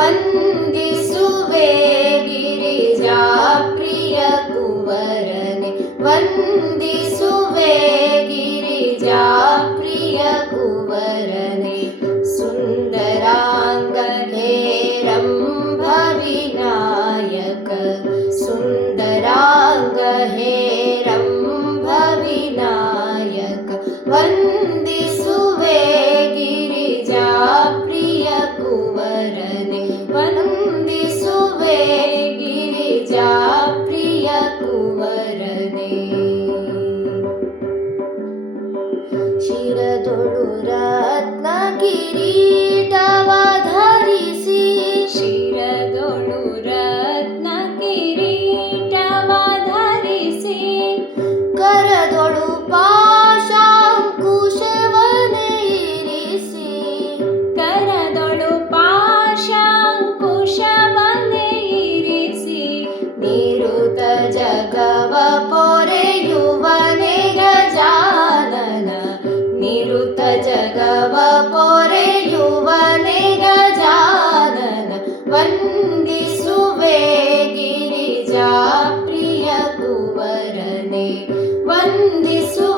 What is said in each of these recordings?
वन्दिसुवे गिरिजा प्रिय कुवरने। गिरिजा प्रिय कुवरने। सुन्दराङ्गेरम्भविनायक सुन्दर प्रिय कुवरदे शिरतोडुरात्मागिरि this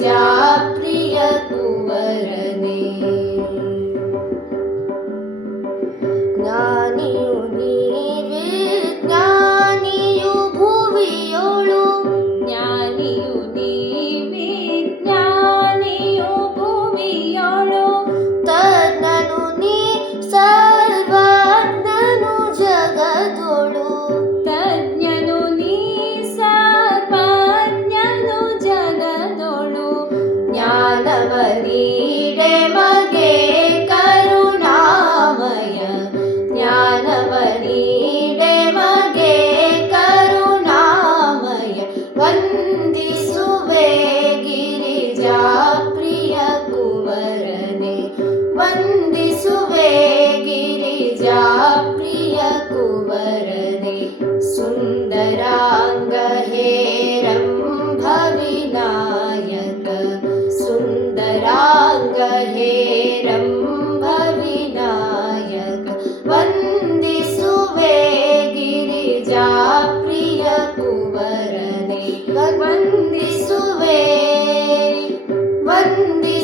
Yeah. ज्ञानवलीडे मगे करुणामय। ज्ञानवलीडे मगे करुणामय। वन्दे सुवे गिरिजा प्रिय कुवरने। वि सुवे गिरिजा प्रिय कुवर ವಂದಿಸುವೆ ವಂದಿ